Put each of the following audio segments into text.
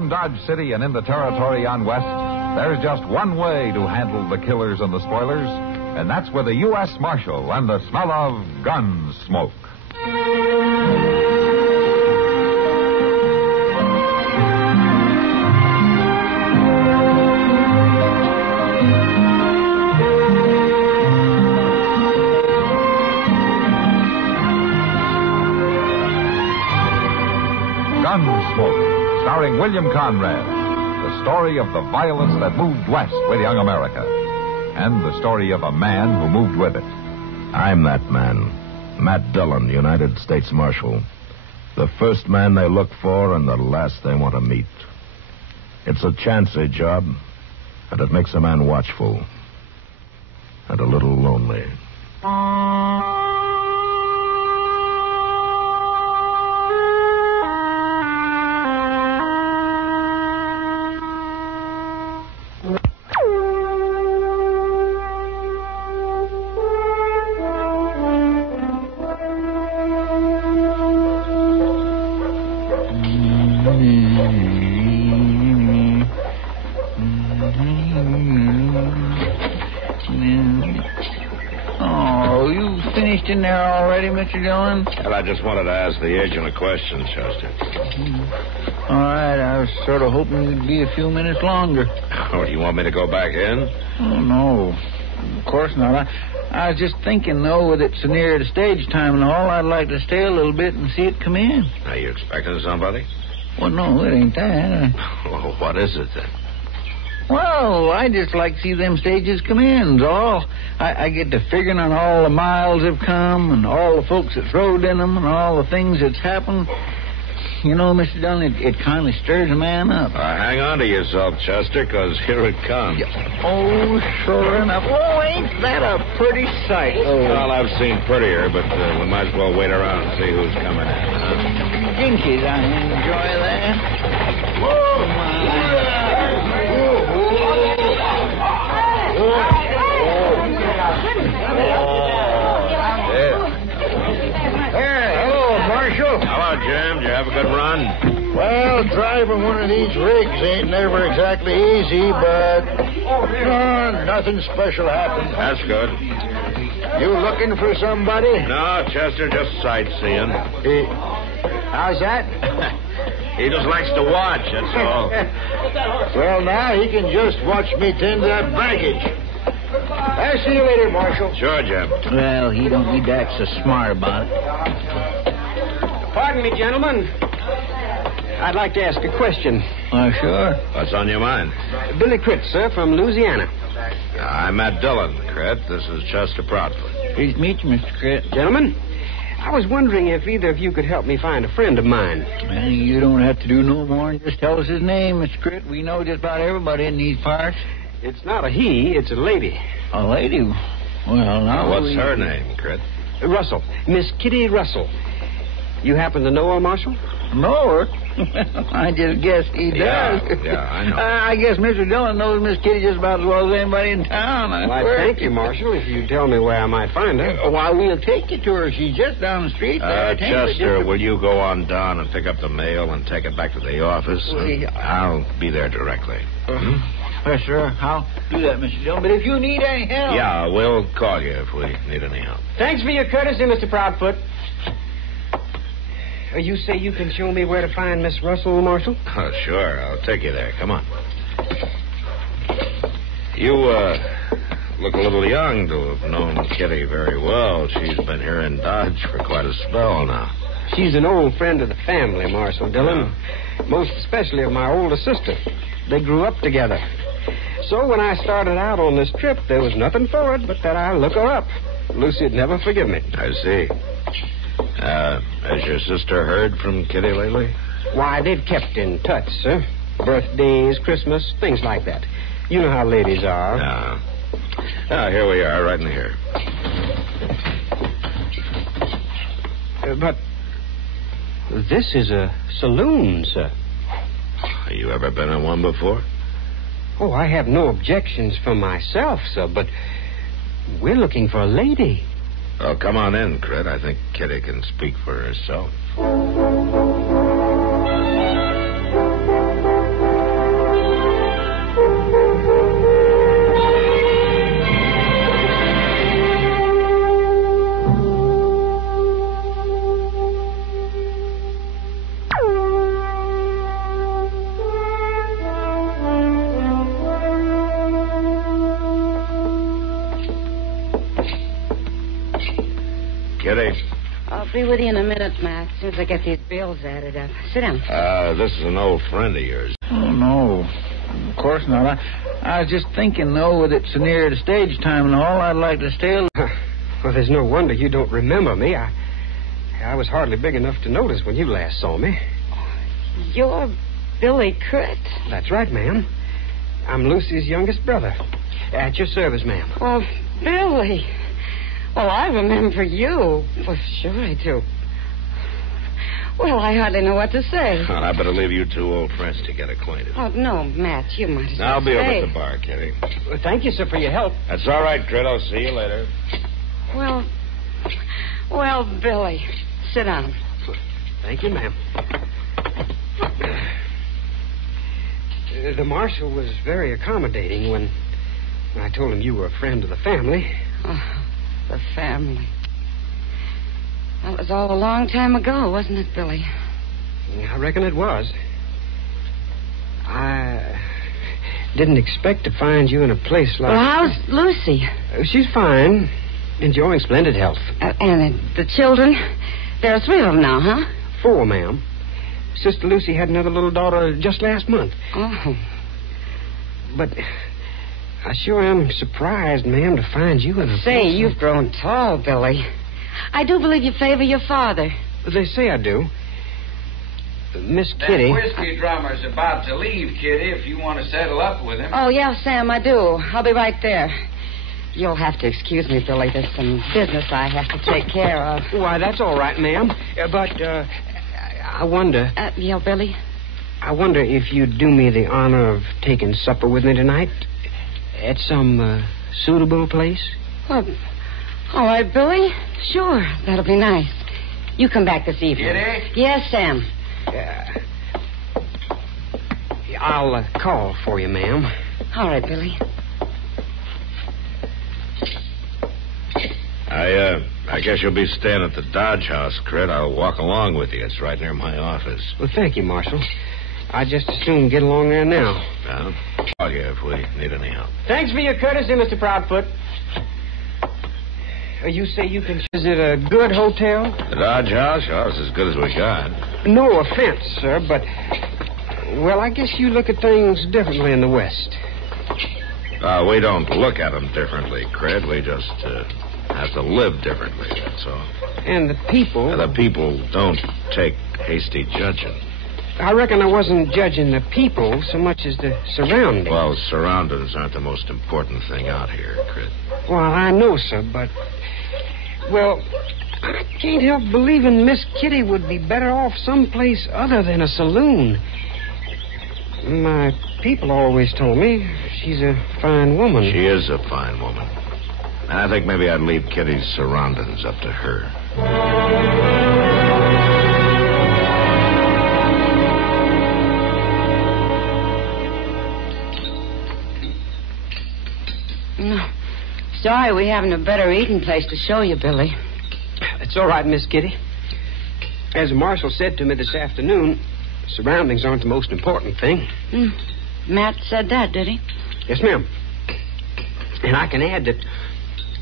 around Dodge City and in the territory on West, there's just one way to handle the killers and the spoilers, and that's with a U.S. Marshal and the smell of Gunsmoke. Gunsmoke, starring William Conrad. The story of the violence that moved west with young America. And the story of a man who moved with it. I'm that man. Matt Dillon, United States Marshal. The first man they look for and the last they want to meet. It's a chancy job, and it makes a man watchful. And a little lonely. In there already, Mr. Dillon? Well, I just wanted to ask the agent a question, Chester. All right, I was sort of hoping you'd be a few minutes longer. Oh, you want me to go back in? Oh, no. Of course not. I was just thinking, though, with it so near to stage time and all, I'd like to stay a little bit and see it come in. Are you expecting somebody? Well, no, it ain't that. Well, what is it, then? Well, I just like to see them stages come in, all. I get to figuring on all the miles that have come and all the folks that's rode in them and all the things that's happened. You know, Mr. Dillon, it kind of stirs a man up. Hang on to yourself, Chester, because here it comes. Oh, sure enough. Oh, ain't that a pretty sight? Oh. Well, I've seen prettier, but we might as well wait around and see who's coming in, huh? Jinkies, I enjoy that. Whoa, my. Hello, Marshal. Hello, Jim. Did you have a good run? Well, driving one of these rigs ain't never exactly easy, but nothing special happened. That's good. You looking for somebody? No, Chester, just sightseeing. How's that? He just likes to watch, that's all. Well, now he can just watch me tend to that baggage. I'll see you later, Marshal. Sure, Jim. Well, he don't need to act so smart about it. Pardon me, gentlemen. I'd like to ask a question. Sure. What's on your mind? Billy Critt, sir, from Louisiana. I'm Matt Dillon, Critt. This is Chester Proudfoot. Pleased to meet you, Mr. Critt. Gentlemen, I was wondering if either of you could help me find a friend of mine. Well, you don't have to do no more than just tell us his name, Mr. Critt. We know just about everybody in these parts. It's not a he, it's a lady. A lady? Well, now... What's her name, Critt? Russell. Miss Kitty Russell. You happen to know her, Marshal? Know her? I just guessed he does. Yeah, I know. I guess Mr. Dillon knows Miss Kitty just about as well as anybody in town. Well, I thank you, Marshal, if you tell me where I might find her. Why, we'll take you to her. She's just down the street there. Chester, will you go on down and pick up the mail and take it back to the office? I'll be there directly. Well, sure, I'll do that, Mr. Dillon. But if you need any help... Yeah, we'll call you if we need any help. Thanks for your courtesy, Mr. Proudfoot. You say you can show me where to find Miss Russell, Marshal? Oh, sure. I'll take you there. Come on. You, look a little young to have known Kitty very well. She's been here in Dodge for quite a spell now. She's an old friend of the family, Marshal Dillon. Yeah. Most especially of my older sister. They grew up together. So when I started out on this trip, there was nothing for it but that I look her up. Lucy'd never forgive me. I see. Has your sister heard from Kitty lately? Why, they've kept in touch, sir. Birthdays, Christmas, things like that. You know how ladies are. Now, here we are, right in here. But this is a saloon, sir. Have you ever been in one before? Oh, I have no objections for myself, sir, but we're looking for a lady. Oh, come on in, Critt. I think Kitty can speak for herself. Kitty. I'll be with you in a minute, Matt, as soon as I get these bills added up. Sit down. This is an old friend of yours. Oh, no. Of course not. I was just thinking, though, that it's near the stage time and all, I'd like to stay a little... Well, there's no wonder you don't remember me. I was hardly big enough to notice when you last saw me. You're Billy Critt. That's right, ma'am. I'm Lucy's youngest brother. At your service, ma'am. Well, Billy. Well, I remember you. Well, sure I do. Well, I hardly know what to say. Well, I better leave you two old friends to get acquainted. Oh, no, Matt, you might as well I'll be over stay. at the bar, Kitty. Well, thank you, sir, for your help. That's all right, Critt. I'll see you later. Well, Billy, sit down. Thank you, ma'am. The marshal was very accommodating when I told him you were a friend of the family. Oh, the family. That was all a long time ago, wasn't it, Billy? I reckon it was. I didn't expect to find you in a place like... Well, how's Lucy? She's fine. Enjoying splendid health. And the children? There are 3 of them now, huh? 4, ma'am. Sister Lucy had another little daughter just last month. Oh. But I sure am surprised, ma'am, to find you in a... Say, place you've grown tall, Billy. I do believe you favor your father. They say I do. Miss Kitty... That whiskey drummer's about to leave, Kitty, if you want to settle up with him. Oh, yeah, Sam, I do. I'll be right there. You'll have to excuse me, Billy. There's some business I have to take care of. Why, that's all right, ma'am. But, I wonder... Yeah, Billy? I wonder if you'd do me the honor of taking supper with me tonight at some suitable place? Well, all right, Billy. Sure, that'll be nice. You come back this evening. Kitty? Yes, Sam. I'll call for you, ma'am. All right, Billy. I guess you'll be staying at the Dodge House, Critt. I'll walk along with you. It's right near my office. Well, thank you, Marshal. I'd just as soon get along there now. Well, I'll call you if we need any help. Thanks for your courtesy, Mr. Proudfoot. You say you can... Is it a good hotel? The Dodge House? Oh, it's as good as we got. No offense, sir, but... Well, I guess you look at things differently in the West. We don't look at them differently, Critt. We just have to live differently, that's all. And the people... The people don't take hasty judging. I reckon I wasn't judging the people so much as the surroundings. Well, surroundings aren't the most important thing out here, Critt. Well, I know, sir, but... Well, I can't help believing Miss Kitty would be better off someplace other than a saloon. My people always told me she's a fine woman. She is a fine woman. And I think maybe I'd leave Kitty's surroundings up to her. No. Sorry we haven't a better eating place to show you, Billy. It's all right, Miss Kitty. As the marshal said to me this afternoon, surroundings aren't the most important thing. Matt said that, did he? Yes, ma'am. And I can add that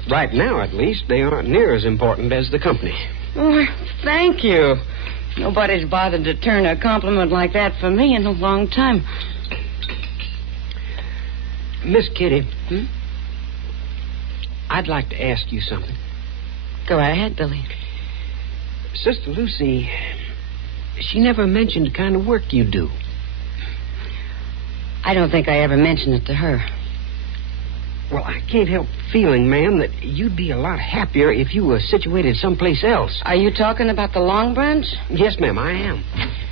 right now, at least, they aren't near as important as the company. Oh, thank you. Nobody's bothered to turn a compliment like that for me in a long time. Miss Kitty, I'd like to ask you something. Go ahead, Billy. Sister Lucy, she never mentioned the kind of work you do. I don't think I ever mentioned it to her. Well, I can't help feeling, ma'am, that you'd be a lot happier if you were situated someplace else. Are you talking about the Long Branch? Yes, ma'am, I am.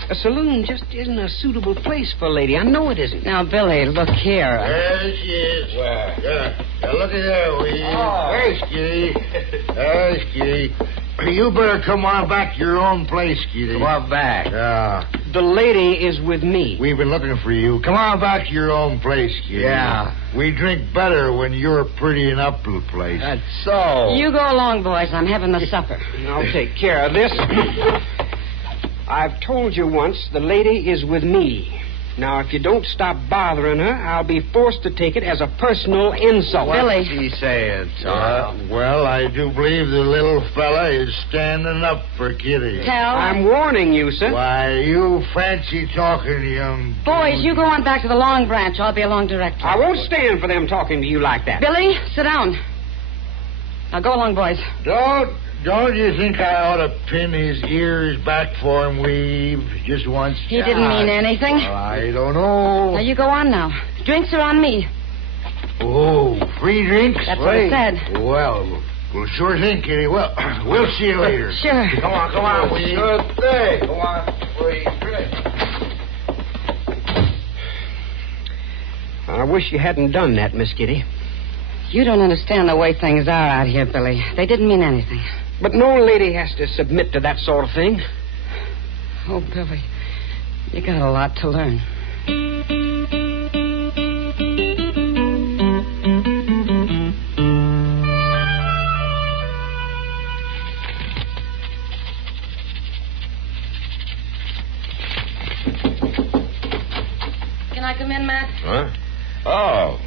A saloon just isn't a suitable place for a lady. I know it isn't. Now, Billy, look here. There she is. Yeah. Now, look at there, will you? Oh. There's Kitty. There's Kitty. You better come on back to your own place, Kitty. Come on back. Yeah. The lady is with me. We've been looking for you. Come on back to your own place, Kitty. Yeah. We drink better when you're pretty and up to the place. That's so. You go along, boys. I'm having the supper. I'll take care of this. I've told you once, the lady is with me. Now, if you don't stop bothering her, I'll be forced to take it as a personal insult. Billy. What's he saying, Tom? Well, I do believe the little fella is standing up for Kitty. Tell. I'm warning you, sir. Why, you fancy talking, young... Boys, you go on back to the Long Branch. I'll be along directly. I won't stand for them talking to you like that. Billy, sit down. Now go along, boys. Don't you think I ought to pin his ears back for him, Weave, just once? He didn't mean anything. I don't know. Now you go on now. Drinks are on me. Oh, free drinks? That's what it said. Well, sure thing, Kitty. Well, we'll see you later. Sure. Come on, Weave. Sure thing. Go on, please. I wish you hadn't done that, Miss Kitty. You don't understand the way things are out here, Billy. They didn't mean anything. But no lady has to submit to that sort of thing. Oh, Billy, you got a lot to learn. Can I come in, Matt? Huh? Oh,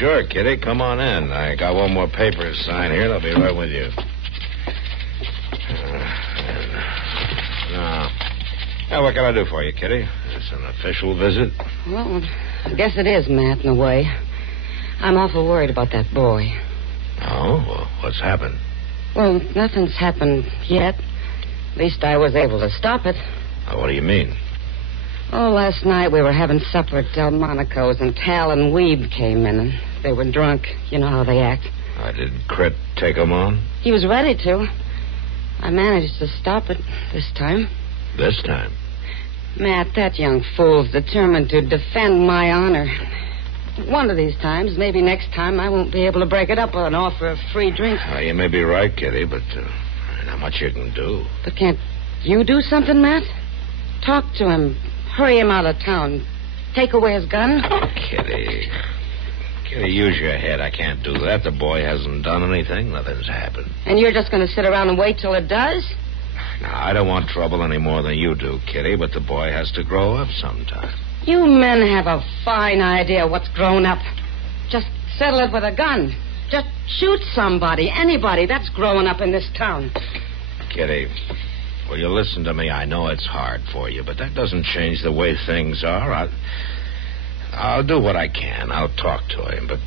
sure, Kitty. Come on in. I got one more paper to sign here, and I'll be right with you. Now, what can I do for you, Kitty? Is this an official visit? Well, I guess it is, Matt, in a way. I'm awful worried about that boy. Oh? Well, what's happened? Well, nothing's happened yet. At least I was able to stop it. What do you mean? Oh, last night we were having supper at Delmonico's, and Tal and Weeb came in, and they were drunk. You know how they act. Did Crit take him on? He was ready to. I managed to stop it this time. This time? Matt, that young fool's determined to defend my honor. One of these times, maybe next time, I won't be able to break it up with an offer of free drink. You may be right, Kitty, but not much you can do. But can't you do something, Matt? Talk to him. Hurry him out of town. Take away his gun. Kitty, use your head. I can't do that. The boy hasn't done anything. Nothing's happened. And you're just going to sit around and wait till it does? Now, I don't want trouble any more than you do, Kitty, but the boy has to grow up sometime. You men have a fine idea what's grown up. Just settle it with a gun. Just shoot somebody, anybody. That's growing up in this town. Kitty, will you listen to me? I know it's hard for you, but that doesn't change the way things are. I'll do what I can. I'll talk to him, but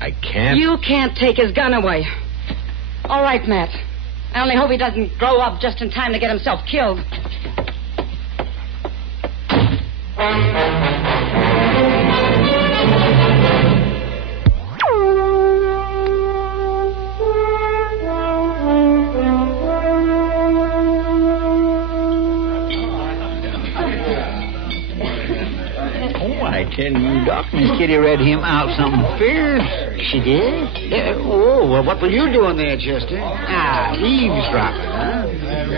I can't... You can't take his gun away. All right, Matt. I only hope he doesn't grow up just in time to get himself killed. Doc, Miss Kitty read him out something fierce. She did? Yeah, well, what were you doing there, Chester? Eavesdropping, huh?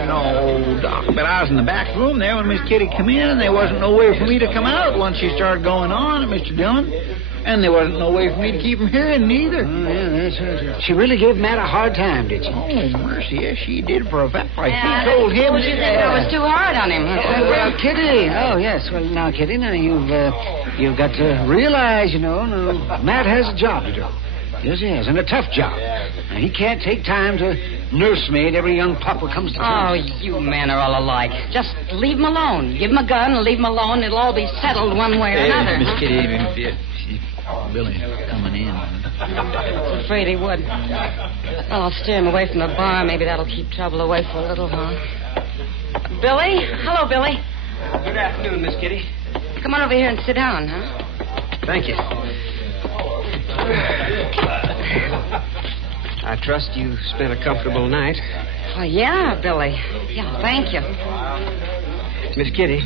No, Doc, but I was in the back room there when Miss Kitty come in, and there wasn't no way for me to come out once she started going on, Mr. Dillon. And there wasn't no way for me to keep him hearing, neither. Oh, yeah, that's right. She really gave Matt a hard time, did she? Oh, mercy, yes, she did for a fact. Like he told him... Would you think I was too hard on him? Well, Kitty. Oh, yes. Well, now, Kitty, now you've got to realize, now, Matt has a job to do. Yes, he has, and a tough job. Now, he can't take time to nursemaid every young pup who comes to town. Oh, you men are all alike. Just leave him alone. Give him a gun and leave him alone. It'll all be settled one way or another. Miss Kitty, Billy coming in. I was afraid he would. Well, I'll steer him away from the bar. Maybe that'll keep trouble away for a little while. Billy? Hello, Billy. Good afternoon, Miss Kitty. Come on over here and sit down, huh? Thank you. I trust you spent a comfortable night. Oh, yeah, Billy. Yeah, thank you. Miss Kitty,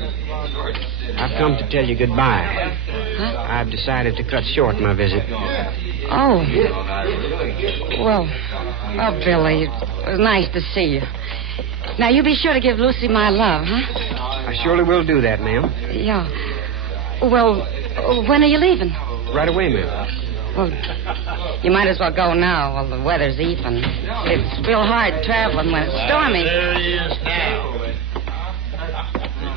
I've come to tell you goodbye. Huh? I've decided to cut short my visit. Oh. Well, Billy, it was nice to see you. Now, you be sure to give Lucy my love, huh? I surely will do that, ma'am. Yeah. Well, when are you leaving? Right away, ma'am. Well, you might as well go now while the weather's even. It's real hard traveling when it's stormy. There he is now.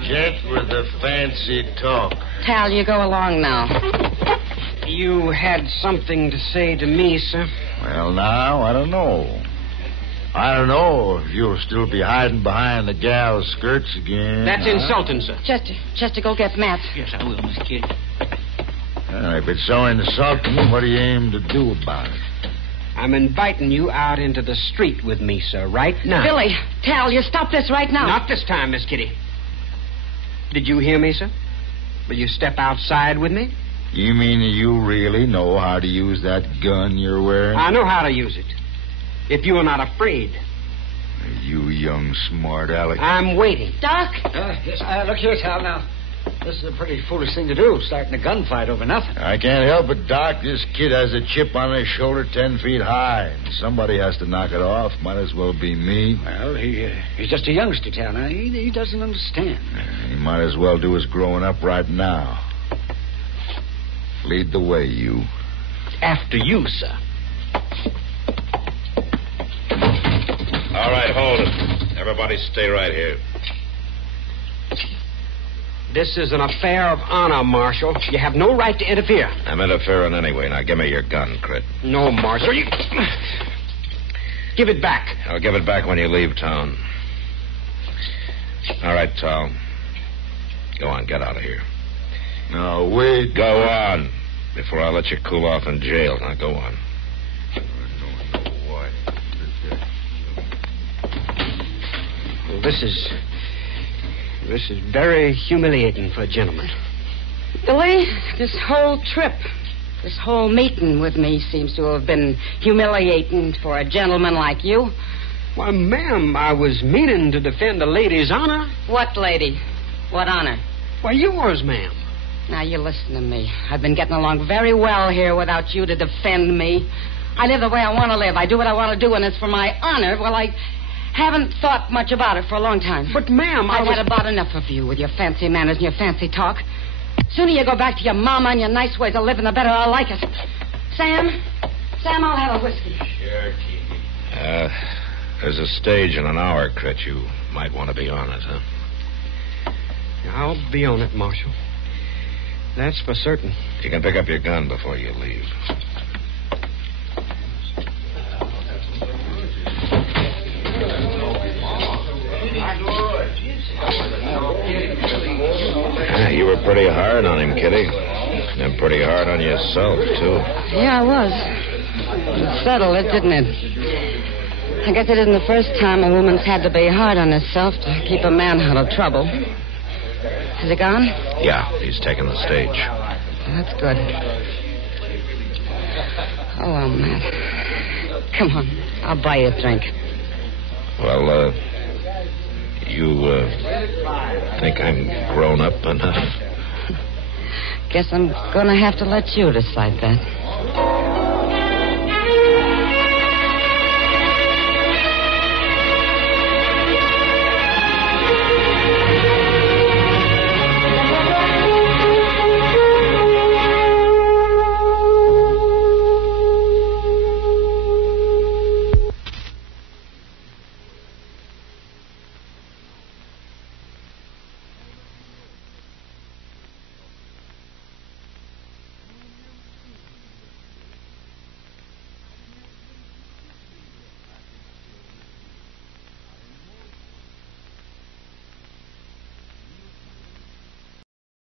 gent with the fancy talk. Tal, you go along now. You had something to say to me, sir? Well, now, I don't know. I don't know if you'll still be hiding behind the gal's skirts again. That's insulting, sir. Chester, go get Matt. Yes, I will, Miss Kitty. If it's so insulting, what do you aim to do about it? I'm inviting you out into the street with me, sir, right now. Billy, Tal, you stop this right now. Not this time, Miss Kitty. Did you hear me, sir? Will you step outside with me? You mean you really know how to use that gun you're wearing? I know how to use it. If you are not afraid. You young smart aleck. I'm waiting. Doc? Yes, look here, Tal, now. This is a pretty foolish thing to do, starting a gunfight over nothing. I can't help it, Doc. This kid has a chip on his shoulder 10 feet high. Somebody has to knock it off. Might as well be me. Well, he's just a youngster, Tal. Now, he doesn't understand. He might as well do his growing up right now. Lead the way, you. After you, sir. All right, hold it. Everybody stay right here. This is an affair of honor, Marshal. You have no right to interfere. I'm interfering anyway. Now, give me your gun, Crit. No, Marshal. You... Give it back. I'll give it back when you leave town. All right, Tal. Go on, get out of here. No, wait. Go on. Before I let you cool off in jail. Now, go on. I don't know why. Well, this is very humiliating for a gentleman. Billy, this whole trip, this whole meeting with me seems to have been humiliating for a gentleman like you. Why, ma'am, I was meaning to defend a lady's honor. What lady? What honor? Why, yours, ma'am. Now, you listen to me. I've been getting along very well here without you to defend me. I live the way I want to live. I do what I want to do, and it's for my honor. Well, I haven't thought much about it for a long time. But, ma'am, I've had about enough of you with your fancy manners and your fancy talk. Sooner you go back to your mama and your nice ways of living, the better I'll like it. Sam, I'll have a whiskey. Sure, Kitty. There's a stage in an hour, Crit. You might want to be on it, huh? I'll be on it, Marshal. That's for certain. You can pick up your gun before you leave. You were pretty hard on him, Kitty. And pretty hard on yourself, too. Yeah, I was. It settled it, didn't it? I guess it isn't the first time a woman's had to be hard on herself to keep a man out of trouble. Has he gone? Yeah, he's taking the stage. That's good. Oh, well, Matt. Come on. I'll buy you a drink. Well, you think I'm grown up enough? Guess I'm going to have to let you decide that.